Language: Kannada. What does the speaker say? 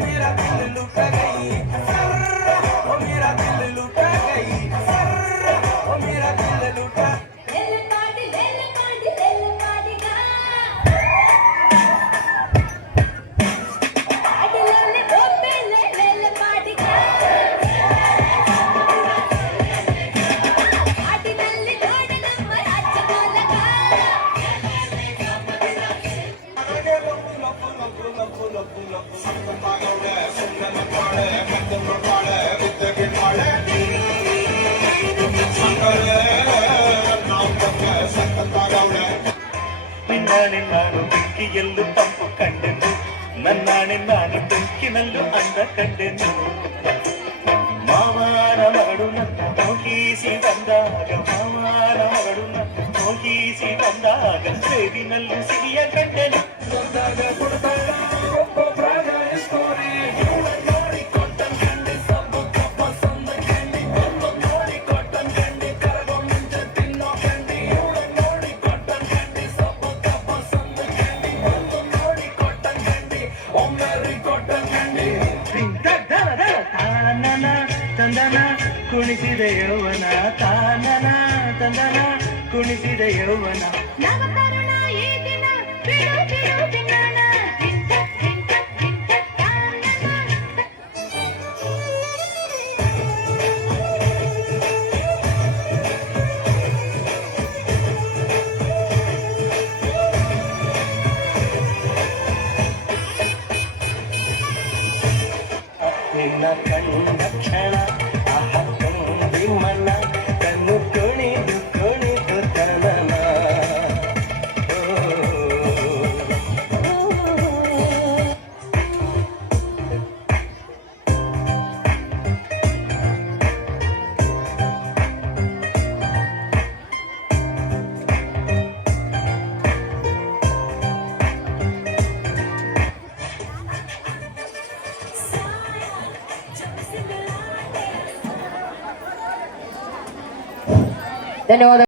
मेरा दिल लुट गई सर्रा, ओ मेरा दिल लुट गई सर्रा, ओ मेरा दिल लुट ನಿನ್ನಾಣೆ ನಾನು ಬೆಂಕಿಯಲ್ಲೂ ತಂಪು ಕಂಡೆನು, ನನ್ನಾಣೆ ನಾನು ಬೆಂಕಿನಲ್ಲೂ ಅಂದ ಕಂಡೆನು. ಮಾವನ ಮಗಳು ನನ್ನ ಮೋಹಿಸಿ ಬಂದಾಗ, ಮಾವನ ಮಗಳು ನನ್ನ ಮೋಹಿಸಿ ಬಂದಾಗ ಸೇರಿನಲ್ಲೂ ಸಿರಿಯ ಕಂಡೆನು. ತಂದನ ಕುಣಿಸಿದ ಯೌವನ, ತಾನನ ತಂದನ ಕುಣಿಸಿದ ಯೌವನ. ನವತರುಣ ಈ ದಿನ ಬಿಡು ಬಿಡು ಬಿನ್ನಣ ಇಂಥ ಇಂಥ ಇಂಥ ನಿನ್ನ ಕಂಡ ಕ್ಷಣ ಕಂಡಿ ಮನ ಕಣ್ಣು ಕುಣಿದು ಕುಣಿದು ತನನ. ಧನ್ಯವಾದ.